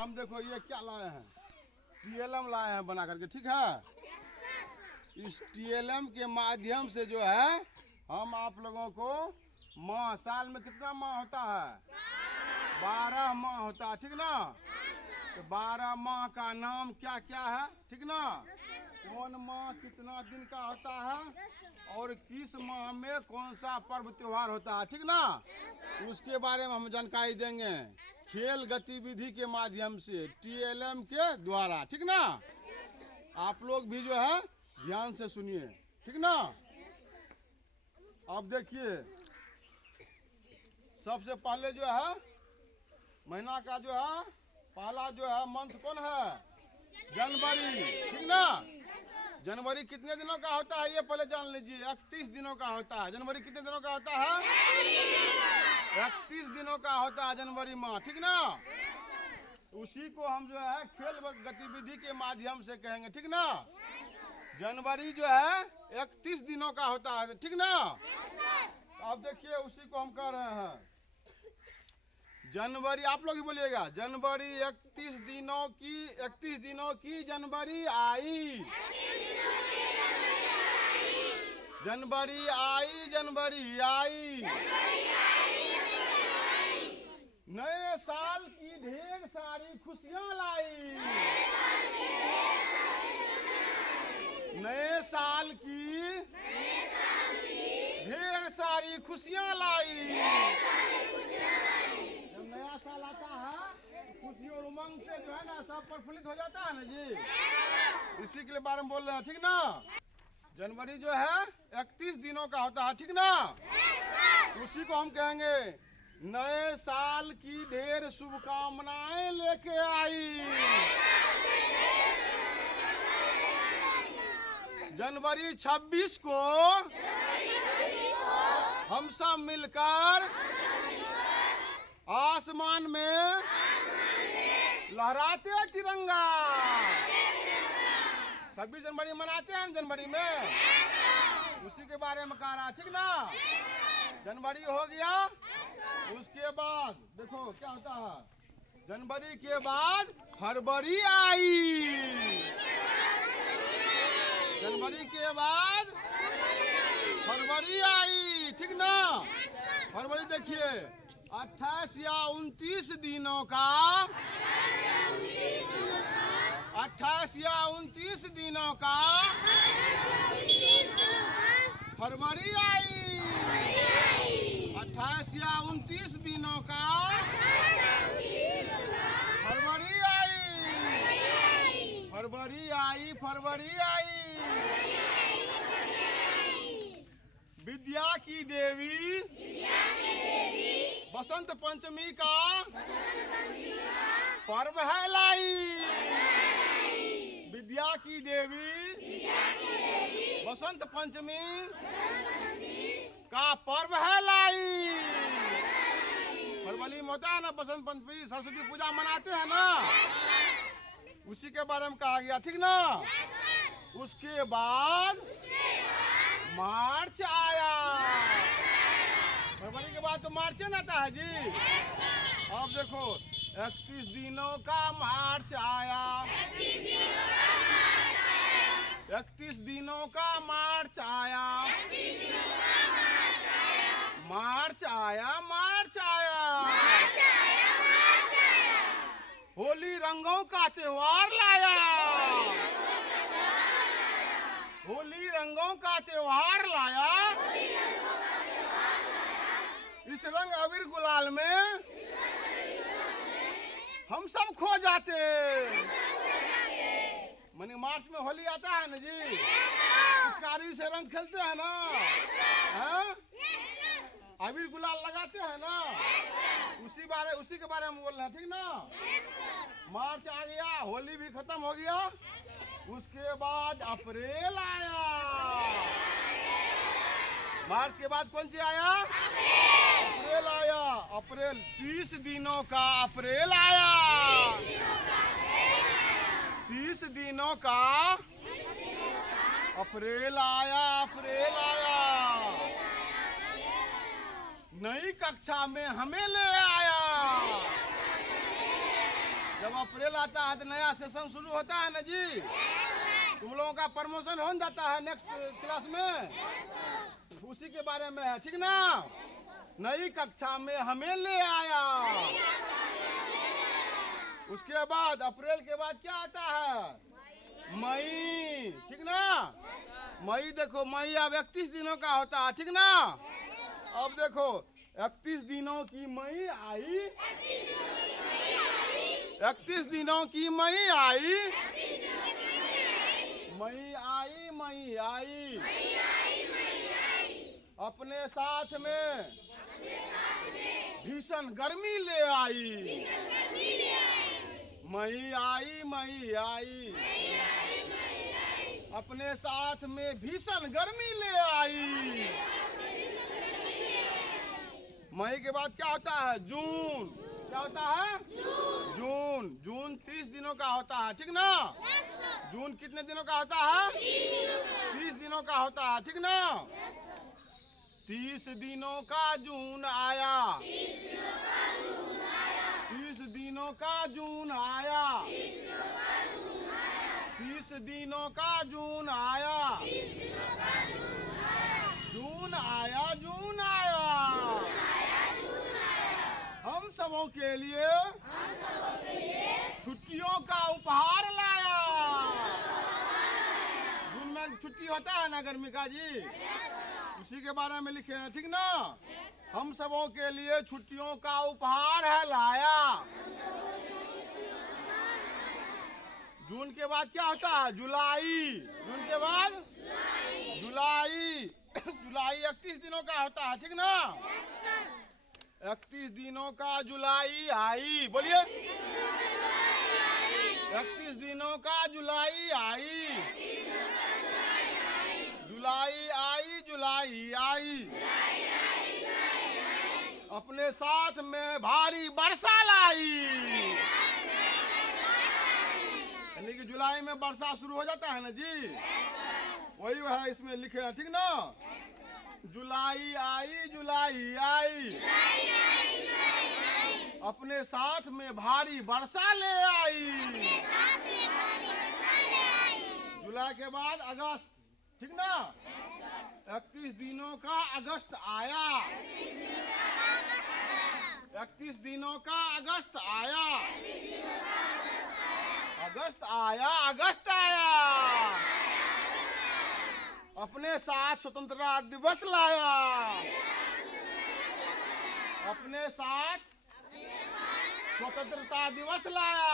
हम देखो ये क्या लाए हैं, टीएलएम लाए हैं बना करके, ठीक है। इस टीएलएम के माध्यम से जो है हम आप लोगों को माह, साल में कितना माह होता है? 12 माह होता है, ठीक ना। तो 12 माह का नाम क्या क्या है, ठीक ना। कौन माह कितना दिन का होता है और किस माह में कौन सा पर्व त्योहार होता है, ठीक ना। उसके बारे में हम जानकारी देंगे खेल गतिविधि के माध्यम से टीएलएम के द्वारा, ठीक ना। आप लोग भी जो है ध्यान से सुनिए, ठीक ना। अब देखिए, सबसे पहले जो है महीना का जो है पहला जो है मंथ कौन है? जनवरी, ठीक ना। जनवरी कितने दिनों का होता है ये पहले जान लीजिए। 31 दिनों का होता है। जनवरी कितने दिनों का होता है? 31 दिनों का होता है जनवरी माह, ठीक ना। उसी को हम जो है खेल गतिविधि के माध्यम से कहेंगे, ठीक ना। जनवरी जो है 31 दिनों का होता है, ठीक ना। अब देखिए उसी को हम कह रहे हैं जनवरी। आप लोग ही बोलिएगा, जनवरी 31 दिनों की जनवरी आई। जनवरी आई, जनवरी आई। नए साल की ढेर सारी खुशियां लाई। नए साल की ढेर सारी खुशियां लाई। जब नया साल आता है खुशी और उमंग से जो है ना सब प्रफुल्लित हो जाता है ना जी। इसी के लिए बारे में बोल रहे हैं, ठीक ना। जनवरी जो है 31 दिनों का होता है, ठीक ना। उसी को हम कहेंगे नए साल की ढेर शुभकामनाएं लेके आई। जनवरी 26 को हम सब मिलकर आसमान में लहराते तिरंगा। 26 जनवरी मनाते हैं जनवरी में, उसी के बारे में कह रहा है, ठीक ना। जनवरी हो गया, उसके बाद देखो क्या होता है। जनवरी के बाद फरवरी आई। जनवरी के बाद फरवरी आई, ठीक ना। फरवरी देखिए 28 या 29 दिनों का 28 या 29 दिनों का फरवरी आई। 28 या 29 दिनों का फरवरी आई। फरवरी आई, फरवरी आई। विद्या की देवी बसंत पंचमी का पर्व है लाई। विद्या की देवी बसंत पंचमी का पर्व है लाई। फरवरी में होता है ना बसंत पंचमी, सरस्वती पूजा मनाते हैं ना, उसी के बारे में कहा गया, ठीक ना। उसके बाद मार्च आया। फरवरी के बाद तो मार्च ना आता है जी। अब देखो 31 दिनों का मार्च आया। 31 दिनों का मार्च आया। मार्च आया, मार्च आया। होली रंगों का त्योहार लाया। होली रंगों का त्योहार लाया। इस रंग अबीर गुलाल में हम सब खो जाते। माने मार्च में होली आता है ना जी, पिचकारी से रंग खेलते हैं ना, अबीर गुलाल लगाते हैं ना, उसी के बारे में बोल रहे हैं, ठीक ना। मार्च आ गया, होली भी खत्म हो गया। उसके बाद अप्रैल आया। मार्च के बाद कौन सी आया? अप्रैल आया। अप्रैल 30 दिनों का अप्रैल आया। 30 दिनों का अप्रैल आया। अप्रैल आया। नई कक्षा में हमें ले आया। जब अप्रैल आता है तो नया सेशन शुरू होता है ना जी। तुम लोगों का प्रमोशन हो जाता है नेक्स्ट क्लास में, उसी के बारे में है, ठीक ना। नई कक्षा में हमें ले आया। उसके बाद अप्रैल के बाद क्या आता है? मई, ठीक ना। मई देखो, मई अब 31 दिनों का होता है, ठीक ना। अब देखो 31 दिनों की मई आई, 31 दिनों की मई आई, मई आई, मई आई, अपने साथ में भीषण गर्मी ले आई। मई आई, मई आई, अपने साथ में भीषण गर्मी ले आई। मई के बाद क्या होता है? जून। क्या होता है? जून। जून 30 दिनों का होता है, ठीक ना। जून कितने दिनों का होता है? 30 दिनों का होता है, ठीक ना। 30 दिनों का जून आया, 30 दिनों का जून आया, 30 दिनों का जून आया, जून आया, जून आया, हम सबों के लिए छुट्टियों का उपहार लाया। जून में छुट्टी होता है ना गर्मी का जी, उसी के बारे में लिखे हैं, ठीक ना। हम सबों के लिए छुट्टियों का उपहार है लाया। जून के बाद क्या होता है? जुलाई। जून के बाद जुलाई। जुलाई 31 दिनों का होता है, ठीक ना। 31 दिनों का जुलाई आई, बोलिए। 31 दिनों का जुलाई आई, जुलाई आई, जुलाई आई, अपने साथ में भारी वर्षा लाई। यानी कि जुलाई में वर्षा शुरू हो जाता है ना जी, वही है इसमें लिखे हैं, ठीक ना। जुलाई आई, जुलाई आई, अपने साथ में भारी वर्षा ले आई। जुलाई के बाद अगस्त, ठीक ना। 31 दिनों का अगस्त आया, 31 दिनों का अगस्त आया, अगस्त आया, अगस्त आया, अपने साथ स्वतंत्रता दिवस लाया, अपने साथ स्वतंत्रता दिवस लाया।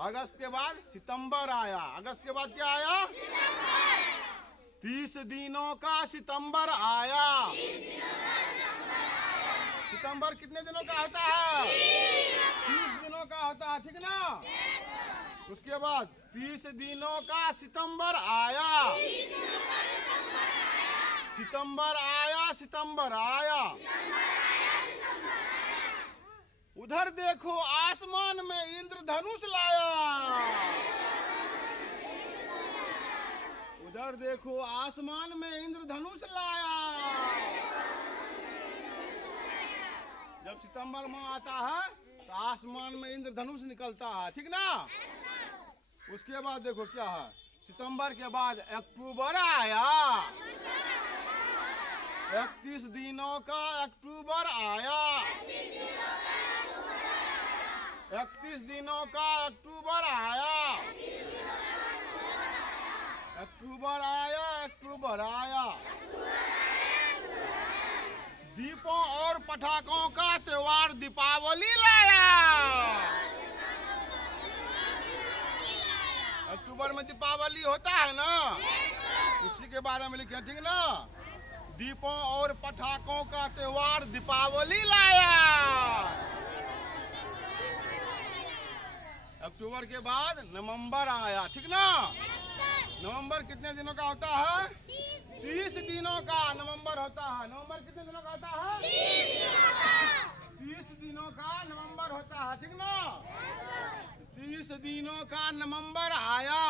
अगस्त के बाद सितंबर आया, अगस्त के बाद क्या आया? 30 दिनों का सितंबर आया। सितंबर कितने दिनों का होता है? 30 दिनों का होता है, ठीक ना। उसके बाद 30 दिनों का सितंबर आया, सितंबर आया, सितंबर आया। उधर देखो आसमान में इंद्रधनुष लाया, उधर देखो आसमान में इंद्रधनुष लाया। जब सितंबर माह आता है तो आसमान में इंद्रधनुष निकलता है, ठीक ना। उसके बाद देखो क्या है, सितंबर के बाद अक्टूबर आया, 31 दिनों का अक्टूबर आया, 31 दिनों का अक्टूबर आया, अक्टूबर आया, अक्टूबर आया। दीपों और पटाखों का त्योहार दीपावली लाया। अक्टूबर में दीपावली होता है ना, उसी के बारे में लिखे, ठीक ना। दीपों और पटाखों का त्योहार दीपावली लाया। अक्टूबर के बाद नवंबर आया, ठीक ना। नवंबर कितने दिनों का होता है? 30 दिनों का नवंबर होता है। नवंबर कितने दिनों का होता है? 30 दिनों का नवंबर होता है, ठीक ना। 30 दिनों का नवंबर आया,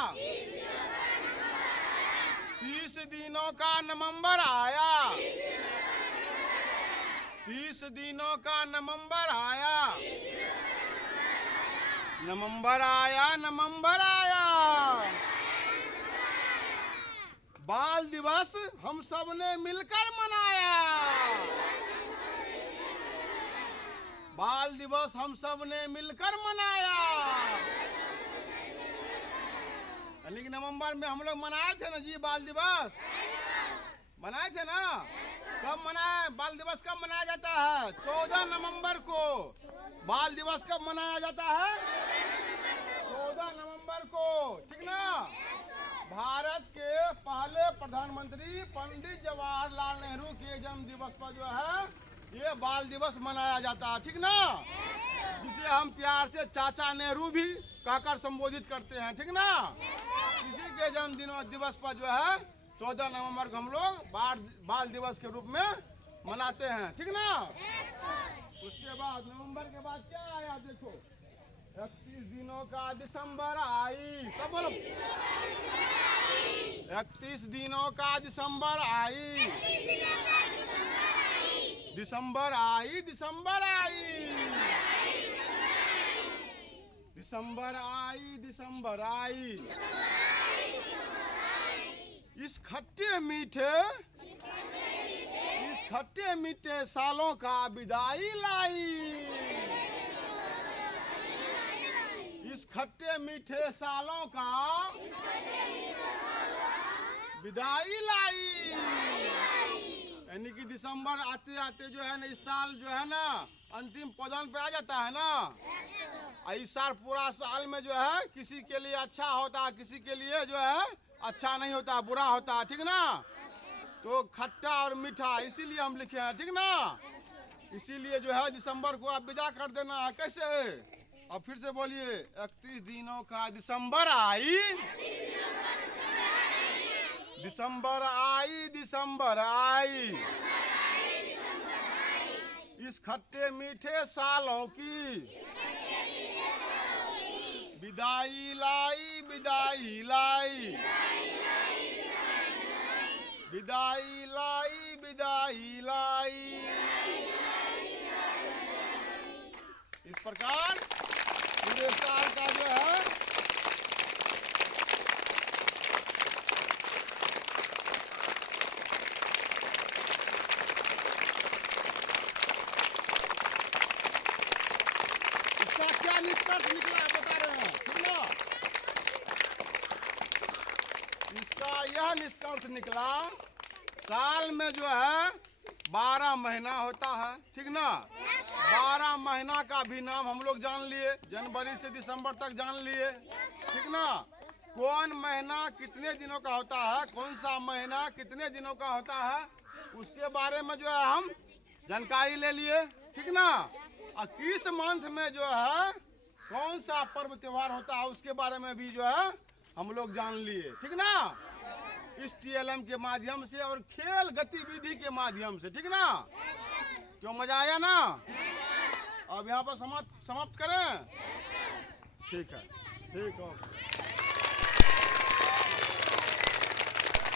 30 दिनों का नवंबर आया, 30 दिनों का नवंबर आया, नवंबर आया, नवंबर आया। बाल दिवस हम सब ने मिलकर मनाया। बाल दिवस हम सब ने मिलकर मनाया। यानी कि नवंबर में हम लोग मनाए थे ना जी बाल दिवस, मनाए थे ना। कब मनाए? बाल दिवस कब मनाया जाता है? 14 नवंबर को। बाल दिवस कब मनाया जाता है? 14 नवंबर को, ठीक ना। भारत के पहले प्रधानमंत्री पंडित जवाहरलाल नेहरू के जन्म दिवस पर जो है ये बाल दिवस मनाया जाता है, ठीक ना। जिसे हम प्यार से चाचा नेहरू भी कहकर संबोधित करते हैं, ठीक ना। इसी के जन्म दिवस पर जो है 14 नवंबर को हम लोग बाल दिवस के रूप में मनाते हैं, ठीक ना। उसके बाद नवंबर के बाद क्या आया देखो, 31 दिनों का दिसंबर आई। सब बोलो, 31 दिनों का दिसंबर आई। दिसंबर आई, दिसंबर आई, दिसंबर आई, दिसंबर आई। इस खट्टे मीठे सालों का विदाई लाई। इस खट्टे मीठे सालों का विदाई लाई। यानी कि दिसंबर आते आते जो है ना इस साल जो है ना अंतिम पौधन पे आ जाता है ना। इस साल पूरा साल में जो है किसी के लिए अच्छा होता है, किसी के लिए जो है अच्छा नहीं होता, बुरा होता है, ठीक ना। तो खट्टा और मीठा इसीलिए हम लिखे हैं, ठीक ना। इसीलिए जो है दिसंबर को आप विदा कर देना है। कैसे? और फिर से बोलिए, 31 दिनों का दिसंबर आई। दिसंबर आई, दिसंबर आई। इस खट्टे मीठे सालों की विदाई लाई, विदाई लाई, विदाई लाई, विदाई लाई। इस प्रकार पूरे साल का जो है इसका क्या निष्कर्ष निकला बता रहे हैं, ठीक ना। इसका यह निष्कर्ष निकला, साल में जो है 12 महीना होता है, ठीक ना। 12 महीना का भी नाम हम लोग जान लिए, जनवरी से दिसंबर तक जान लिए, ठीक ना। कौन महीना कितने दिनों का होता है, कौन सा महीना कितने दिनों का होता है, उसके बारे में जो है हम जानकारी ले लिए, ठीक ना। और किस मंथ में जो है कौन सा पर्व त्योहार होता है उसके बारे में भी जो है हम लोग जान लिए, ठीक ना। इस TLM के माध्यम से और खेल गतिविधि के माध्यम से, ठीक ना। क्यों मजा आया ना। अब यहाँ पर समाप्त करें, ठीक है, ठीक है।